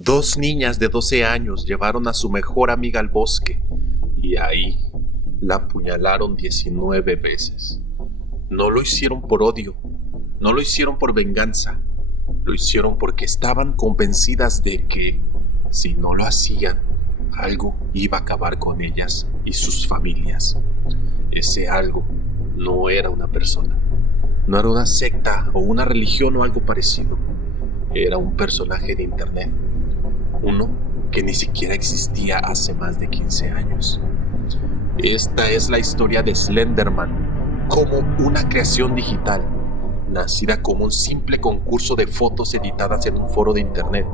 Dos niñas de 12 años llevaron a su mejor amiga al bosque y ahí la apuñalaron 19 veces. No lo hicieron por odio, no lo hicieron por venganza, lo hicieron porque estaban convencidas de que, si no lo hacían, algo iba a acabar con ellas y sus familias. Ese algo no era una persona, no era una secta o una religión o algo parecido. Era un personaje de internet, uno que ni siquiera existía hace más de 15 años. Esta es la historia de Slenderman, como una creación digital, nacida como un simple concurso de fotos editadas en un foro de internet,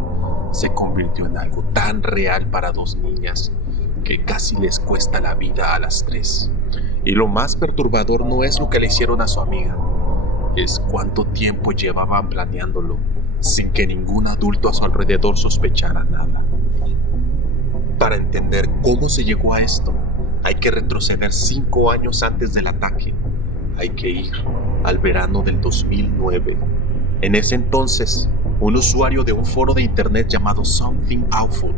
se convirtió en algo tan real para dos niñas que casi les cuesta la vida a las tres. Y lo más perturbador no es lo que le hicieron a su amiga, es cuánto tiempo llevaban planeándolo sin que ningún adulto a su alrededor sospechara nada. Para entender cómo se llegó a esto, hay que retroceder 5 años antes del ataque. Hay que ir al verano del 2009. En ese entonces, un usuario de un foro de internet llamado Something Awful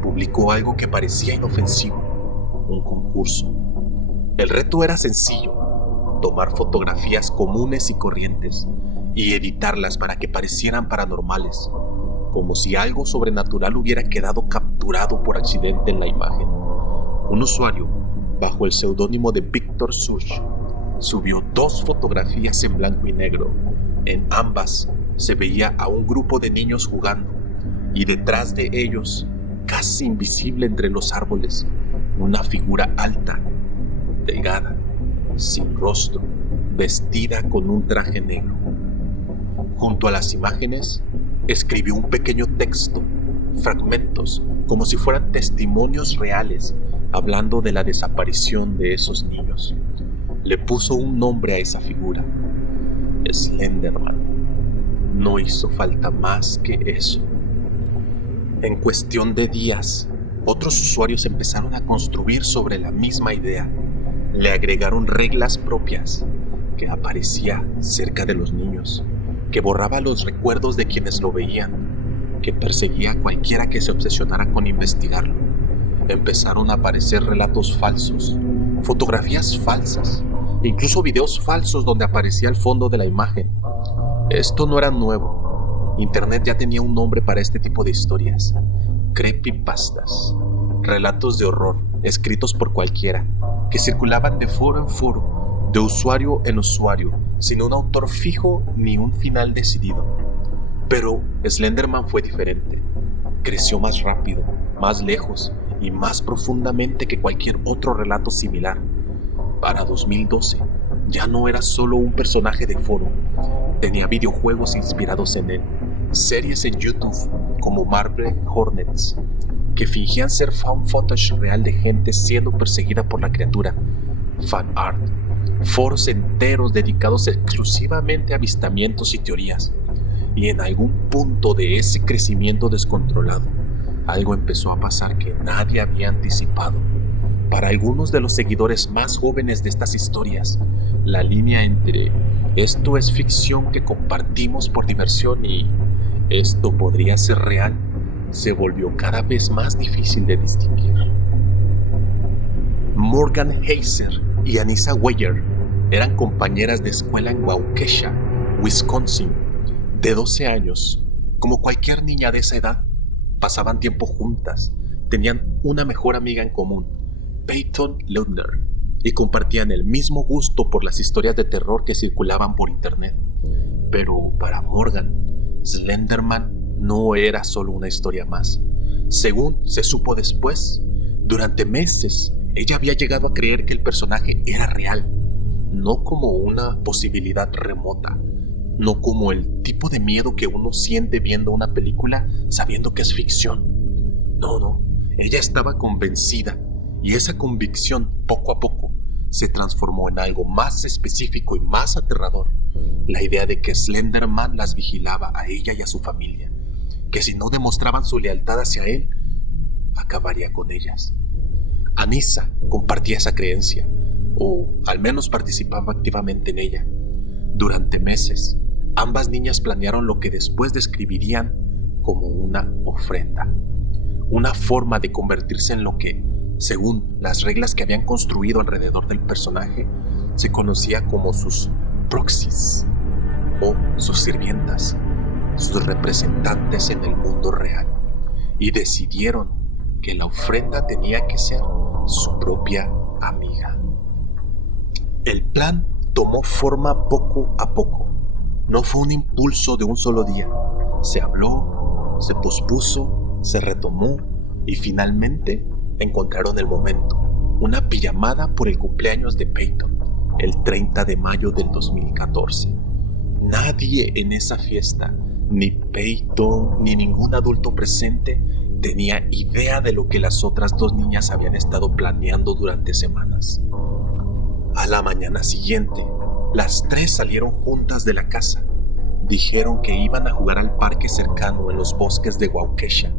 publicó algo que parecía inofensivo, un concurso. El reto era sencillo: tomar fotografías comunes y corrientes y editarlas para que parecieran paranormales, como si algo sobrenatural hubiera quedado capturado por accidente en la imagen. Un usuario, bajo el seudónimo de Victor Surge, subió 2 fotografías en blanco y negro. En ambas se veía a un grupo de niños jugando, y detrás de ellos, casi invisible entre los árboles, una figura alta, delgada, sin rostro, vestida con un traje negro. Junto a las imágenes, escribió un pequeño texto, fragmentos, como si fueran testimonios reales, hablando de la desaparición de esos niños. Le puso un nombre a esa figura: Slenderman. No hizo falta más que eso. En cuestión de días, otros usuarios empezaron a construir sobre la misma idea. Le agregaron reglas propias, que aparecía cerca de los niños, que borraba los recuerdos de quienes lo veían, que perseguía a cualquiera que se obsesionara con investigarlo. Empezaron a aparecer relatos falsos, fotografías falsas, incluso videos falsos donde aparecía el fondo de la imagen. Esto no era nuevo. Internet ya tenía un nombre para este tipo de historias: creepypastas, relatos de horror escritos por cualquiera, que circulaban de foro en foro, de usuario en usuario, sin un autor fijo ni un final decidido. Pero Slenderman fue diferente. Creció más rápido, más lejos y más profundamente que cualquier otro relato similar. Para 2012, ya no era solo un personaje de foro. Tenía videojuegos inspirados en él, series en YouTube como Marble Hornets, que fingían ser found footage real de gente siendo perseguida por la criatura, fan art, foros enteros dedicados exclusivamente a avistamientos y teorías. Y en algún punto de ese crecimiento descontrolado, algo empezó a pasar que nadie había anticipado. Para algunos de los seguidores más jóvenes de estas historias, la línea entre esto es ficción que compartimos por diversión y esto podría ser real se volvió cada vez más difícil de distinguir. Morgan Heiser y Anissa Weier eran compañeras de escuela en Waukesha, Wisconsin. De 12 años, como cualquier niña de esa edad, pasaban tiempo juntas, tenían una mejor amiga en común, Peyton Leutner, y compartían el mismo gusto por las historias de terror que circulaban por internet. Pero para Morgan, Slenderman no era solo una historia más. Según se supo después, durante meses ella había llegado a creer que el personaje era real, no como una posibilidad remota, no como el tipo de miedo que uno siente viendo una película sabiendo que es ficción. No, ella estaba convencida, y esa convicción poco a poco se transformó en algo más específico y más aterrador: la idea de que Slenderman las vigilaba a ella y a su familia, que si no demostraban su lealtad hacia él, acabaría con ellas. Anissa compartía esa creencia, o al menos participaba activamente en ella. Durante meses, ambas niñas planearon lo que después describirían como una ofrenda, una forma de convertirse en lo que, según las reglas que habían construido alrededor del personaje, se conocía como sus proxies o sus sirvientas, sus representantes en el mundo real, y decidieron que la ofrenda tenía que ser su propia amiga. El plan tomó forma poco a poco. No fue un impulso de un solo día. Se habló, se pospuso, se retomó y finalmente encontraron el momento. Una pijamada por el cumpleaños de Peyton, el 30 de mayo del 2014. Nadie en esa fiesta, ni Peyton ni ningún adulto presente, tenía idea de lo que las otras dos niñas habían estado planeando durante semanas. A la mañana siguiente, las tres salieron juntas de la casa. Dijeron que iban a jugar al parque cercano en los bosques de Waukesha.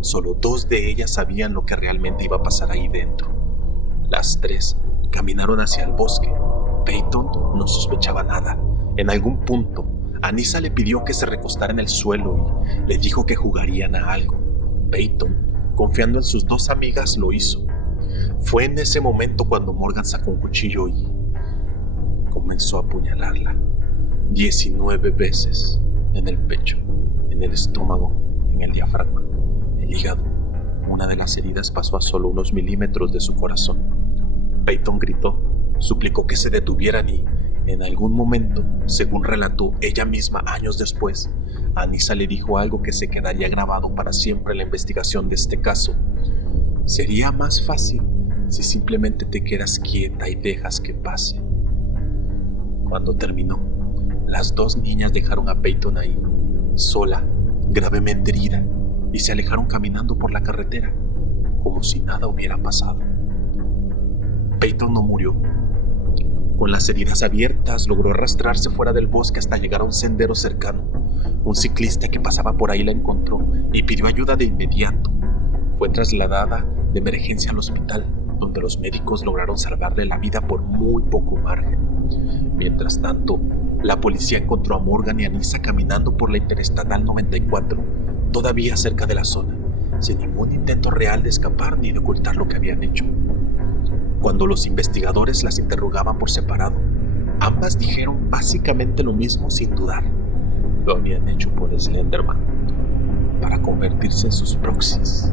Solo dos de ellas sabían lo que realmente iba a pasar ahí dentro. Las tres caminaron hacia el bosque. Peyton no sospechaba nada. En algún punto, Anissa le pidió que se recostara en el suelo y le dijo que jugarían a algo. Peyton, confiando en sus dos amigas, lo hizo. Fue en ese momento cuando Morgan sacó un cuchillo y comenzó a apuñalarla 19 veces en el pecho, en el estómago, en el diafragma, el hígado. Una de las heridas pasó a solo unos milímetros de su corazón. Peyton gritó, suplicó que se detuvieran y, en algún momento, según relató ella misma años después, Anissa le dijo algo que se quedaría grabado para siempre en la investigación de este caso. Sería más fácil si simplemente te quedas quieta y dejas que pase. Cuando terminó, las dos niñas dejaron a Peyton ahí, sola, gravemente herida, y se alejaron caminando por la carretera, como si nada hubiera pasado. Peyton no murió. Con las heridas abiertas, logró arrastrarse fuera del bosque hasta llegar a un sendero cercano. Un ciclista que pasaba por ahí la encontró y pidió ayuda de inmediato. Fue trasladada de emergencia al hospital, donde los médicos lograron salvarle la vida por muy poco margen. Mientras tanto, la policía encontró a Morgan y Anissa caminando por la Interestatal 94, todavía cerca de la zona, sin ningún intento real de escapar ni de ocultar lo que habían hecho. Cuando los investigadores las interrogaban por separado, ambas dijeron básicamente lo mismo sin dudar. Lo habían hecho por Slenderman, para convertirse en sus proxies,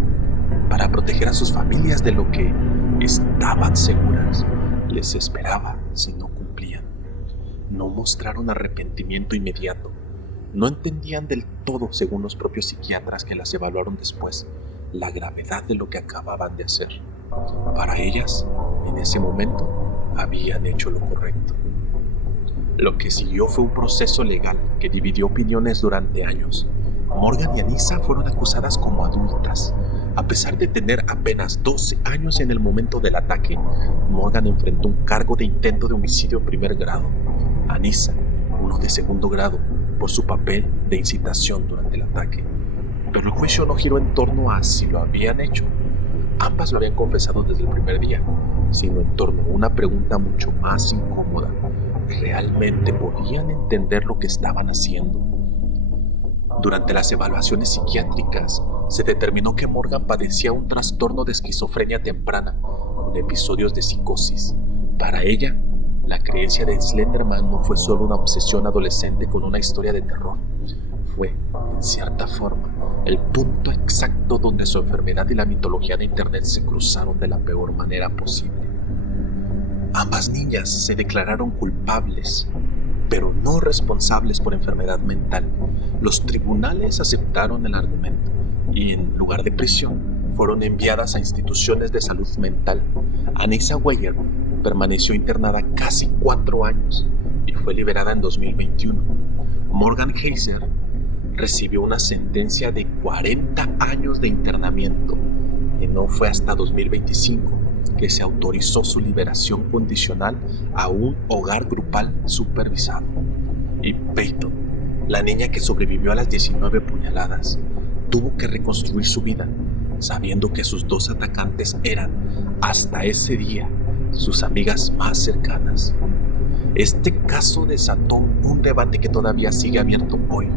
para proteger a sus familias de lo que estaban seguras les esperaba si no cumplían. No mostraron arrepentimiento inmediato. No entendían del todo, según los propios psiquiatras que las evaluaron después, la gravedad de lo que acababan de hacer. Para ellas, en ese momento, habían hecho lo correcto. Lo que siguió fue un proceso legal que dividió opiniones durante años. Morgan y Anissa fueron acusadas como adultas. A pesar de tener apenas 12 años en el momento del ataque, Morgan enfrentó un cargo de intento de homicidio en primer grado. Anissa, uno de segundo grado, por su papel de incitación durante el ataque. Pero el juicio no giró en torno a si lo habían hecho. Ambas lo habían confesado desde el primer día, sino en torno a una pregunta mucho más incómoda. ¿Realmente podían entender lo que estaban haciendo? Durante las evaluaciones psiquiátricas, se determinó que Morgan padecía un trastorno de esquizofrenia temprana, con episodios de psicosis. Para ella, la creencia de Slenderman no fue solo una obsesión adolescente con una historia de terror. Fue, en cierta forma, el punto exacto donde su enfermedad y la mitología de Internet se cruzaron de la peor manera posible. Ambas niñas se declararon culpables, pero no responsables por enfermedad mental. Los tribunales aceptaron el argumento y, en lugar de prisión, fueron enviadas a instituciones de salud mental. Anissa Weier permaneció internada casi 4 años y fue liberada en 2021. Morgan Heiser recibió una sentencia de 40 años de internamiento y no fue hasta 2025 que se autorizó su liberación condicional a un hogar grupal supervisado. Y Peyton, la niña que sobrevivió a las 19 puñaladas, tuvo que reconstruir su vida, sabiendo que sus dos atacantes eran, hasta ese día, sus amigas más cercanas. Este caso desató un debate que todavía sigue abierto hoy.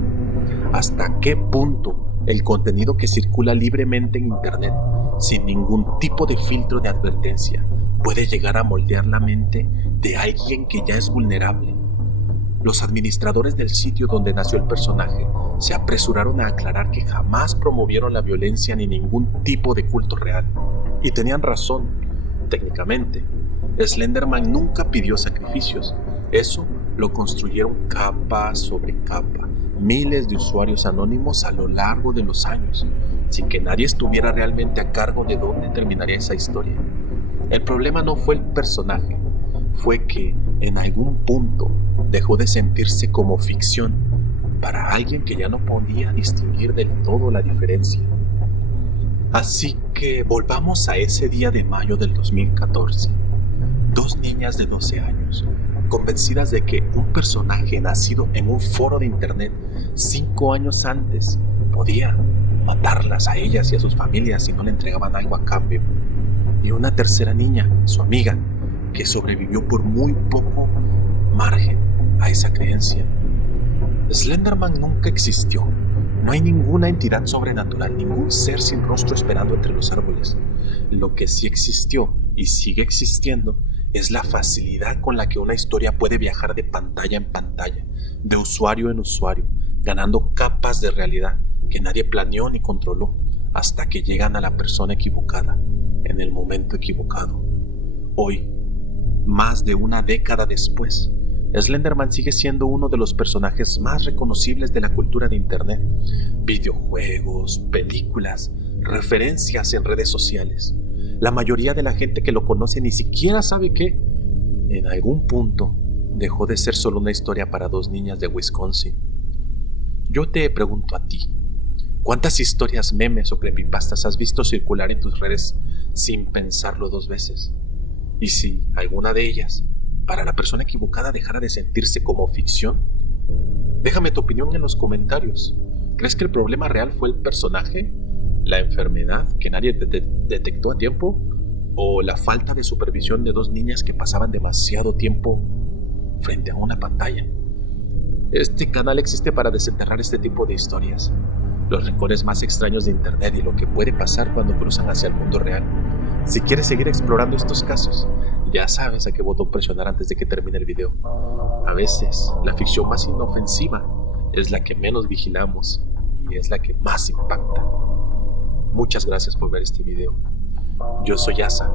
¿Hasta qué punto el contenido que circula libremente en Internet, sin ningún tipo de filtro de advertencia, puede llegar a moldear la mente de alguien que ya es vulnerable. Los administradores del sitio donde nació el personaje se apresuraron a aclarar que jamás promovieron la violencia ni ningún tipo de culto real. Y tenían razón, técnicamente. Slenderman nunca pidió sacrificios. Eso lo construyeron capa sobre capa, miles de usuarios anónimos a lo largo de los años, sin que nadie estuviera realmente a cargo de dónde terminaría esa historia. El problema no fue el personaje, fue que en algún punto dejó de sentirse como ficción para alguien que ya no podía distinguir del todo la diferencia. Así que volvamos a ese día de mayo del 2014. Dos niñas de 12 años, convencidas de que un personaje nacido en un foro de internet 5 años antes podía matarlas a ellas y a sus familias si no le entregaban algo a cambio. Y una tercera niña, su amiga, que sobrevivió por muy poco margen a esa creencia. Slenderman nunca existió. No hay ninguna entidad sobrenatural, ningún ser sin rostro esperando entre los árboles. Lo que sí existió y sigue existiendo es la facilidad con la que una historia puede viajar de pantalla en pantalla, de usuario en usuario, ganando capas de realidad que nadie planeó ni controló, hasta que llegan a la persona equivocada, en el momento equivocado. Hoy, más de una década después, Slenderman sigue siendo uno de los personajes más reconocibles de la cultura de internet. Videojuegos, películas, referencias en redes sociales. La mayoría de la gente que lo conoce ni siquiera sabe que, en algún punto, dejó de ser solo una historia para dos niñas de Wisconsin. Yo te pregunto a ti, ¿cuántas historias, memes o creepypastas has visto circular en tus redes sin pensarlo dos veces? Y si alguna de ellas, para la persona equivocada, dejara de sentirse como ficción, déjame tu opinión en los comentarios. ¿Crees que el problema real fue el personaje, la enfermedad que nadie detectó a tiempo, o la falta de supervisión de dos niñas que pasaban demasiado tiempo frente a una pantalla? Este canal existe para desenterrar este tipo de historias, los rincones más extraños de internet y lo que puede pasar cuando cruzan hacia el mundo real. Si quieres seguir explorando estos casos, ya sabes a qué botón presionar antes de que termine el video. A veces, la ficción más inofensiva es la que menos vigilamos y es la que más impacta. Muchas gracias por ver este video. Yo soy Asa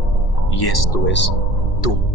y esto es Doom.